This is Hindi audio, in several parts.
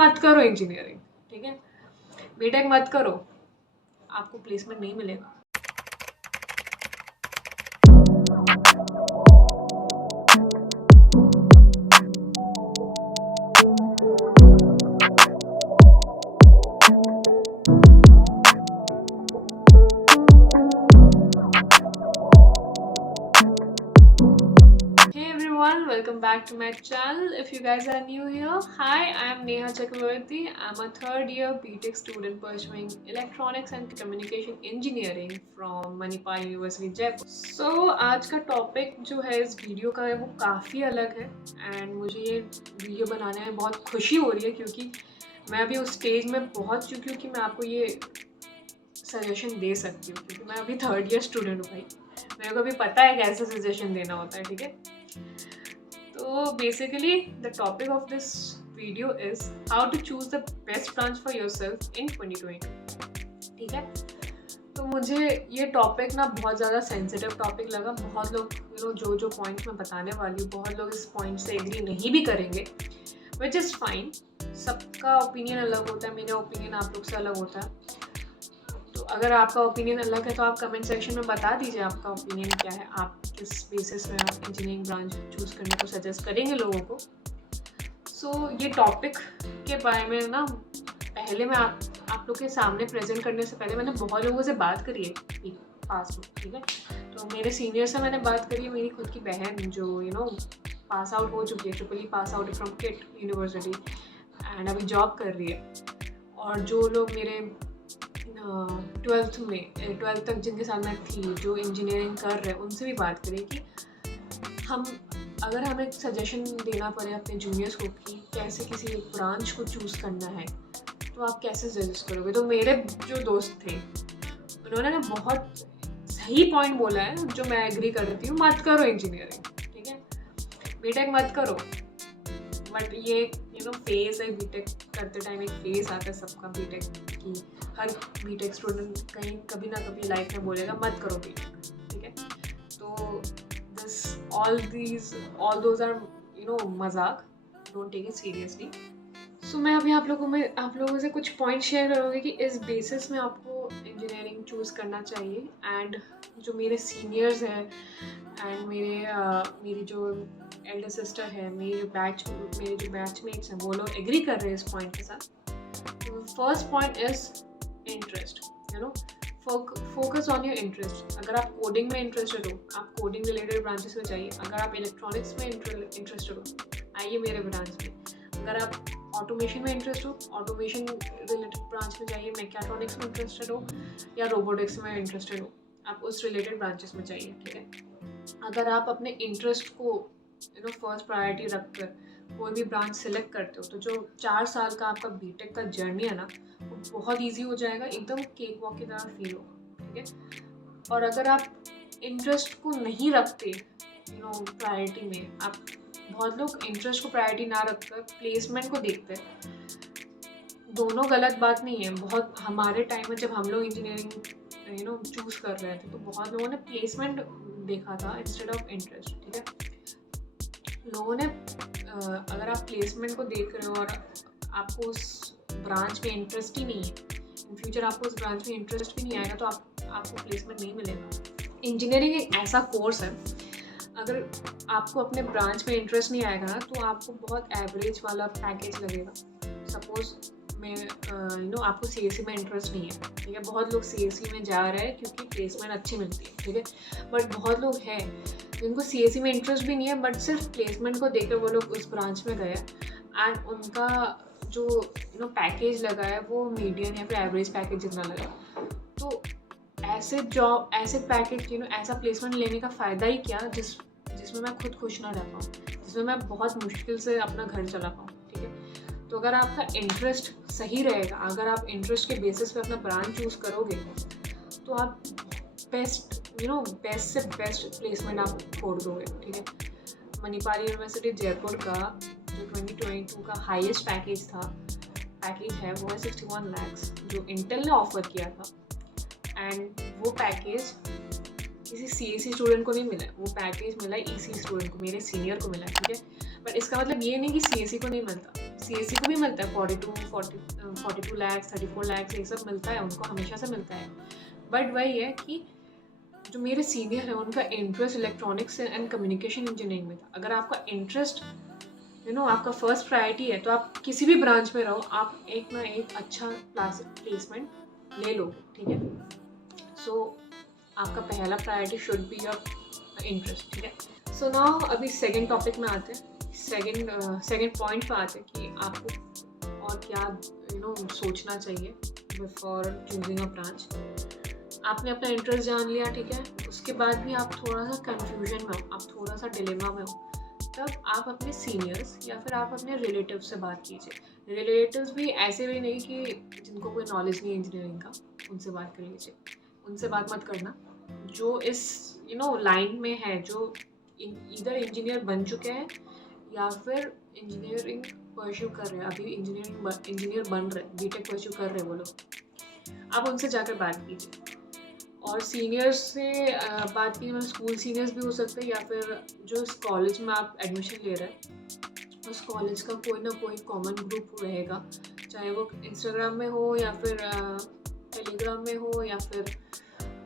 मत करो इंजीनियरिंग, ठीक है। बीटेक मत करो, आपको प्लेसमेंट नहीं मिलेगा। Welcome back to my channel. If you guys are new here, hi, I am Neha Chakravarti. I'm a third year BTech student pursuing Electronics and Communication Engineering from Manipal University, Jaipur. So आज का टॉपिक जो है इस वीडियो का है वो काफ़ी अलग है एंड मुझे ये वीडियो बनाने में बहुत खुशी हो रही है क्योंकि मैं अभी उस स्टेज में पहुंच चुकी हूँ कि मैं आपको ये सजेशन दे सकती हूँ क्योंकि मैं अभी थर्ड ईयर स्टूडेंट हूँ भाई। मेरे को भी पता है कैसे सजेशन देना होता है, ठीक है। So basically the topic of this video is how to choose the best branch for yourself in 2022, ठीक है। तो मुझे ये टॉपिक ना बहुत ज़्यादा सेंसिटिव टॉपिक लगा। बहुत लोग जो पॉइंट मैं बताने वाली हूँ, बहुत लोग इस पॉइंट से एग्री नहीं भी करेंगे, विच इज़ फाइन। सबका ओपिनियन अलग होता है, मेरा ओपिनियन आप लोग से अलग होता है। तो अगर आपका ओपिनियन अलग है तो आप कमेंट सेक्शन में बता दीजिए आपका ओपिनियन क्या है, आप किस बेसिस में आप इंजीनियरिंग ब्रांच चूज़ करने को सजेस्ट करेंगे लोगों को। सो ये टॉपिक के बारे में ना पहले मैं आप लोग के सामने प्रेजेंट करने से पहले मैंने बहुत लोगों से बात करी है पास में, ठीक है। तो मेरे सीनियर से मैंने बात करी है, मेरी खुद की बहन जो पास आउट हो चुकी है, triple pass out from kit university and अभी जॉब कर रही है। और जो लोग मेरे 12th तक जिनके साथ मैं थी जो इंजीनियरिंग कर रहे हैं, उनसे भी बात करें कि अगर हमें सजेशन देना पड़े अपने जूनियर्स को कि कैसे किसी एक ब्रांच को चूज़ करना है तो आप कैसे सजेस्ट करोगे। तो मेरे जो दोस्त थे उन्होंने ना बहुत सही पॉइंट बोला है जो मैं एग्री करती हूँ, मत करो इंजीनियरिंग, ठीक है। बीटेक मत करो, बट ये फेज़ है, बीटेक करते टाइम एक फेज़ आता है सबका बीटेक की। हर बीटेक स्टूडेंट कभी ना कभी लाइफ में बोलेगा मत करो बीटेक, ठीक है। तो ऑल दोज आर मजाक, डोंट टेक इट सीरियसली। सो मैं अभी आप लोगों से कुछ पॉइंट शेयर करूँगी कि इस बेसिस में आपको इंजीनियरिंग चूज़ करना चाहिए। एंड जो मेरे सीनियर्स हैं एंड मेरी जो एल्डर सिस्टर है, मेरे जो बैचमेट्स हैं, वो लोग एग्री कर रहे हैं इस पॉइंट के साथ। First point is interest, focus on your interest. अगर आप कोडिंग में इंटरेस्टेड हो, आप कोडिंग रिलेटेड ब्रांचेस में जाइए। अगर आप इलेक्ट्रॉनिक्स में इंटरेस्टेड हो, आइए मेरे ब्रांच में। अगर आप ऑटोमेशन में इंटरेस्ट हो, ऑटोमेशन रिलेटेड ब्रांच में जाइए। मैकेट्रॉनिक्स में इंटरेस्टेड हो या रोबोटिक्स में इंटरेस्टेड हो, आप उस रिलेटेड ब्रांचेस में जाइए, ठीक है। अगर आप अपने इंटरेस्ट को फर्स्ट प्रायोरिटी रखकर कोई भी ब्रांच सेलेक्ट करते हो तो जो 4 साल का आपका बीटेक का जर्नी है ना, वो बहुत इजी हो जाएगा, एकदम केक वॉक की तरह फील होगा, ठीक है। और अगर आप इंटरेस्ट को नहीं रखते प्रायोरिटी में, आप बहुत लोग इंटरेस्ट को प्रायोरिटी ना रखकर प्लेसमेंट को देखते हैं। दोनों गलत बात नहीं है। बहुत हमारे टाइम में जब हम लोग इंजीनियरिंग चूज़ कर रहे थे तो बहुत लोगों ने प्लेसमेंट देखा था इंस्टेड ऑफ इंटरेस्ट, ठीक है। लोगों ने अगर आप प्लेसमेंट को देख रहे हो और आपको उस ब्रांच में इंटरेस्ट ही नहीं है, इन फ्यूचर आपको उस ब्रांच में इंटरेस्ट भी नहीं आएगा तो आपको प्लेसमेंट नहीं मिलेगा। इंजीनियरिंग एक ऐसा कोर्स है, अगर आपको अपने ब्रांच में इंटरेस्ट नहीं आएगा ना तो आपको बहुत एवरेज वाला पैकेज लगेगा। सपोज आपको सीएससी में इंटरेस्ट नहीं है, ठीक है। बहुत लोग सीएससी में जा रहे हैं क्योंकि प्लेसमेंट अच्छी मिलती है, ठीक है। बट बहुत लोग हैं जिनको सीएससी में इंटरेस्ट भी नहीं है, बट सिर्फ प्लेसमेंट को देखकर वो लोग उस ब्रांच में गए एंड उनका जो पैकेज लगा है वो मीडियन या फिर एवरेज पैकेज जितना लगा। तो ऐसे पैकेज ऐसा प्लेसमेंट लेने का फ़ायदा ही क्या जिसमें मैं खुद खुश ना रह पाऊँ, जिसमें मैं बहुत मुश्किल से अपना घर चला पाऊँ, ठीक है। तो अगर आपका इंटरेस्ट सही रहेगा, अगर आप इंटरेस्ट के बेसिस पे अपना ब्रांच चूज़ करोगे तो आप बेस्ट से बेस्ट प्लेसमेंट आप खोल दोगे, ठीक है। मणिपाल यूनिवर्सिटी जयपुर का जो 2022 का हाईएस्ट पैकेज है वो है 61 lakhs जो इंटेल ने ऑफर किया था। एंड वो पैकेज किसी सीएससी स्टूडेंट को नहीं मिला, वो पैकेज मिला ईसी स्टूडेंट को, मेरे सीनियर को मिला, ठीक है। बट इसका मतलब ये नहीं कि सीएससी को नहीं मिलता। CSE को भी मिलता है 42 लाख 34 लाख ये सब मिलता है, उनको हमेशा से मिलता है। बट वही है कि जो मेरे सीनियर है उनका interest electronics and communication engineering में था। अगर आपका इंटरेस्ट आपका फर्स्ट प्रायोरिटी है तो आप किसी भी ब्रांच में रहो, आप एक ना एक अच्छा प्लेसमेंट ले लोगे, ठीक है। सो आपका पहला priority should be your interest, ठीक है। सो नाउ अभी सेकंड टॉपिक में आते हैं, सेकंड पॉइंट पे आते हैं कि आपको और क्या सोचना चाहिए बिफोर चूजिंग अ ब्रांच। आपने अपना इंटरेस्ट जान लिया, ठीक है, उसके बाद भी आप थोड़ा सा कंफ्यूजन में हो, आप थोड़ा सा डिलेमा में हो, तब आप अपने सीनियर्स या फिर आप अपने रिलेटिव से बात कीजिए। रिलेटिव्स भी ऐसे भी नहीं कि जिनको कोई नॉलेज नहीं है इंजीनियरिंग का, उनसे बात कर लीजिए। उनसे बात मत करना जो इस लाइन में है, जो इधर इंजीनियर बन चुके हैं या फिर इंजीनियरिंग परस्यू कर रहे हैं, अभी इंजीनियर बन रहे हैं, बीटेक परस्यू कर रहे हैं वो लोग। आप उनसे जाकर बात कीजिए। और सीनियर्स से बात की, मतलब स्कूल सीनियर्स भी हो सकते हैं या फिर जो इस कॉलेज में आप एडमिशन ले रहे हैं उस कॉलेज का कोई ना कोई कॉमन ग्रुप रहेगा, चाहे वो इंस्टाग्राम में हो या फिर टेलीग्राम में हो या फिर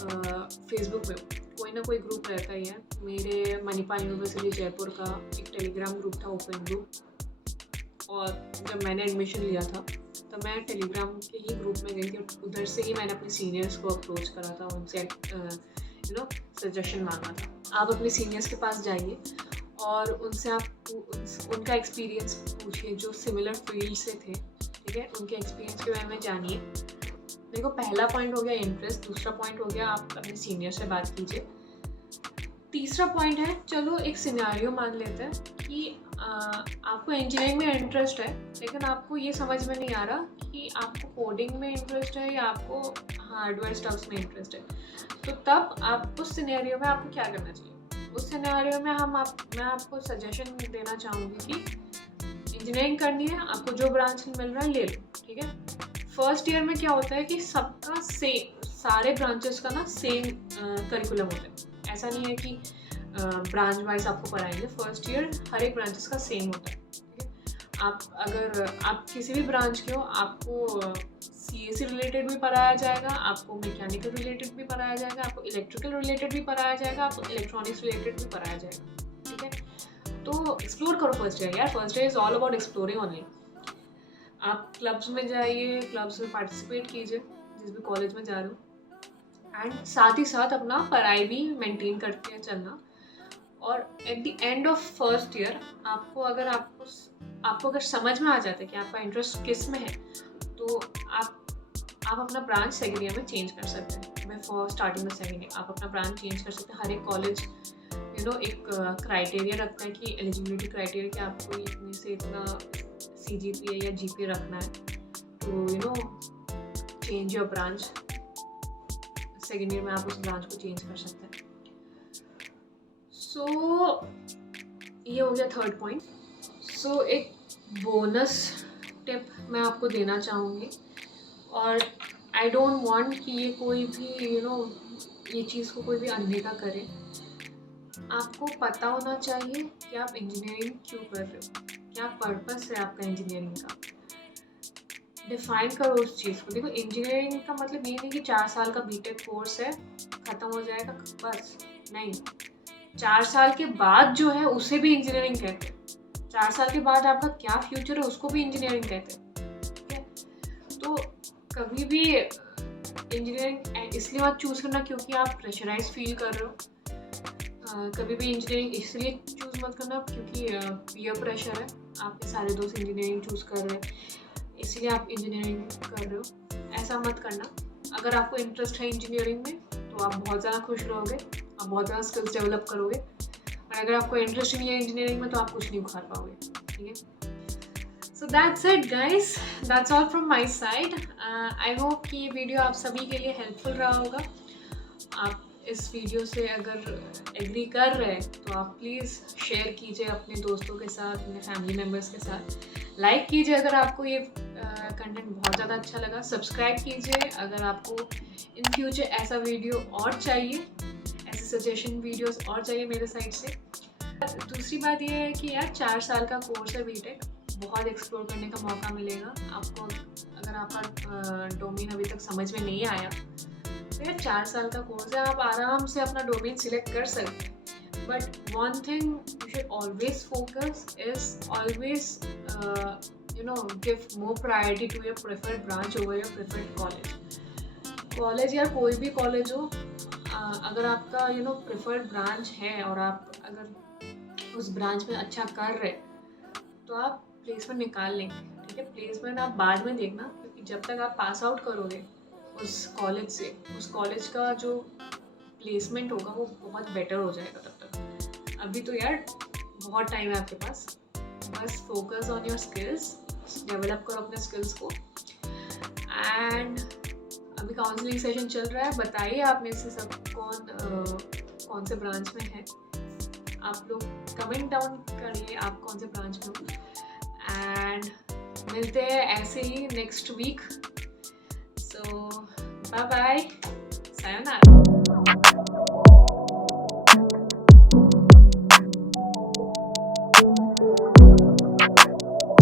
फेसबुक में हो, कोई ना कोई ग्रुप रहता ही है। मेरे मणिपाल यूनिवर्सिटी जयपुर का एक टेलीग्राम ग्रुप था, ओपन ग्रुप, और जब मैंने एडमिशन लिया था तो मैं टेलीग्राम के ही ग्रुप में गई थी, उधर से ही मैंने अपने सीनियर्स को अप्रोच करा था, उनसे सजेशन मांगा था। आप अपने सीनियर्स के पास जाइए और उनसे आप उनका एक्सपीरियंस पूछिए, जो सिमिलर फील्ड से थे, ठीक है, उनके एक्सपीरियंस के बारे में जानिए। देखो, पहला पॉइंट हो गया इंटरेस्ट, दूसरा पॉइंट हो गया आप अपने सीनियर से बात कीजिए। तीसरा पॉइंट है, चलो एक सिनेरियो मान लेते हैं कि आपको इंजीनियरिंग में इंटरेस्ट है, लेकिन आपको ये समझ में नहीं आ रहा कि आपको कोडिंग में इंटरेस्ट है या आपको हार्डवेयर स्टफ्स में इंटरेस्ट है। तो तब आप उस सिनेरियो में आपको क्या करना चाहिए? उस सिनेरियो में मैं आपको सजेशन देना चाहूँगी कि इंजीनियरिंग करनी है, आपको जो ब्रांच मिल रहा है ले लो, ठीक है। फर्स्ट ईयर में क्या होता है कि सबका सेम, सारे ब्रांचेस का ना सेम करिकुलम होता है। ऐसा नहीं है कि ब्रांच वाइज आपको पढ़ाएंगे, फर्स्ट ईयर हर एक ब्रांचेस का सेम होता है, ठीक है। अगर आप किसी भी ब्रांच के हो, आपको CSE रिलेटेड भी पढ़ाया जाएगा, आपको मैकेनिकल रिलेटेड भी पढ़ाया जाएगा, आपको इलेक्ट्रिकल रिलेटेड भी पढ़ाया जाएगा, आपको इलेक्ट्रॉनिक्स रिलेटेड भी पढ़ाया जाएगा, ठीक है। तो एक्सप्लोर करो फर्स्ट ईयर यार, first year is all about exploring only. आप क्लब्स में जाइए, क्लब्स में पार्टिसिपेट कीजिए जिस भी कॉलेज में जा रहे हो, एंड साथ ही साथ अपना पढ़ाई भी मेंटेन करके चलना। और at the end of first year आपको अगर समझ में आ जाता है कि आपका इंटरेस्ट किस में है, तो आप अपना ब्रांच सेकेंड ईयर में चेंज कर सकते हैं। Before starting the second year आप अपना ब्रांच चेंज कर सकते हैं। हर एक कॉलेज एक क्राइटेरिया रखता है कि एलिजिबिलिटी क्राइटेरिया, कि आपको इतने से इतना CGPA या GPA रखना है तो change your branch. Second year में आप उस ब्रांच को चेंज कर सकते हैं। सो ये हो गया थर्ड पॉइंट। सो एक बोनस टिप मैं आपको देना चाहूँगी, और आई डोंट वांट कि ये कोई भी ये चीज़ को कोई भी अनदेखा करे। आपको पता होना चाहिए कि आप इंजीनियरिंग क्यों कर रहे हो, क्या पर्पस है आपका इंजीनियरिंग का। डिफाइन करो उस चीज़ को। देखो, इंजीनियरिंग का मतलब ये नहीं कि 4 साल का बीटेक कोर्स है, ख़त्म हो जाएगा बस, नहीं। 4 साल के बाद जो है उसे भी इंजीनियरिंग कहते हैं। 4 साल के बाद आपका क्या फ्यूचर है उसको भी इंजीनियरिंग कहते हैं, ठीक है। तो कभी भी इंजीनियरिंग इसलिए मत चूज़ करना क्योंकि आप प्रेशराइज फील कर रहे हो। कभी भी इंजीनियरिंग इसलिए चूज़ मत करना क्योंकि पीयर प्रेशर है, आपके सारे दोस्त इंजीनियरिंग चूज़ कर रहे हैं इसलिए आप इंजीनियरिंग कर रहे हो। ऐसा मत करना। अगर आपको इंटरेस्ट है इंजीनियरिंग में तो आप बहुत ज़्यादा खुश रहोगे, आप बहुत ज़्यादा स्किल्स डेवलप करोगे। और अगर आपको इंटरेस्ट नहीं है इंजीनियरिंग में तो आप कुछ नहीं उखाड़ पाओगे, ठीक है। So that's it guys, that's all from my side. I hope कि ये वीडियो आप सभी के लिए हेल्पफुल रहा होगा। आप इस वीडियो से अगर एग्री कर रहे हैं तो आप प्लीज़ शेयर कीजिए अपने दोस्तों के साथ, अपने फैमिली मेम्बर्स के साथ। लाइक कीजिए अगर आपको ये कंटेंट बहुत ज़्यादा अच्छा लगा। सब्सक्राइब कीजिए अगर आपको इन फ्यूचर ऐसा वीडियो और चाहिए, ऐसे सजेशन वीडियोस और चाहिए मेरे साइड से। दूसरी बात ये है कि यार 4 साल का कोर्स है बीटेक, बहुत एक्सप्लोर करने का मौका मिलेगा आपको। अगर आपका डोमेन अभी तक समझ में नहीं आया तो ये 4 साल का कोर्स है, आप आराम से अपना डोमेन सिलेक्ट कर सकते हैं। But one thing you should always focus is always give more priority to your preferred branch over your preferred college या कोई भी कॉलेज हो, अगर आपका प्रेफर्ड ब्रांच है और आप अगर उस ब्रांच में अच्छा कर रहे तो आप प्लेसमेंट निकाल लेंगे, ठीक है। प्लेसमेंट आप बाद में देखना, क्योंकि जब तक आप पास आउट करोगे उस कॉलेज से, उस कॉलेज का जो प्लेसमेंट होगा वो बहुत बेटर हो जाएगा तब तक। अभी तो यार बहुत टाइम है आपके पास, बस focus on your skills, develop करो अपने स्किल्स को। एंड अभी काउंसलिंग सेशन चल रहा है, बताइए आप में से सब कौन से ब्रांच में है। आप लोग कमेंट डाउन करिए आप कौन से ब्रांच में हो। एंड मिलते हैं ऐसे ही नेक्स्ट वीक। सो बाय बाय, सायोनारा।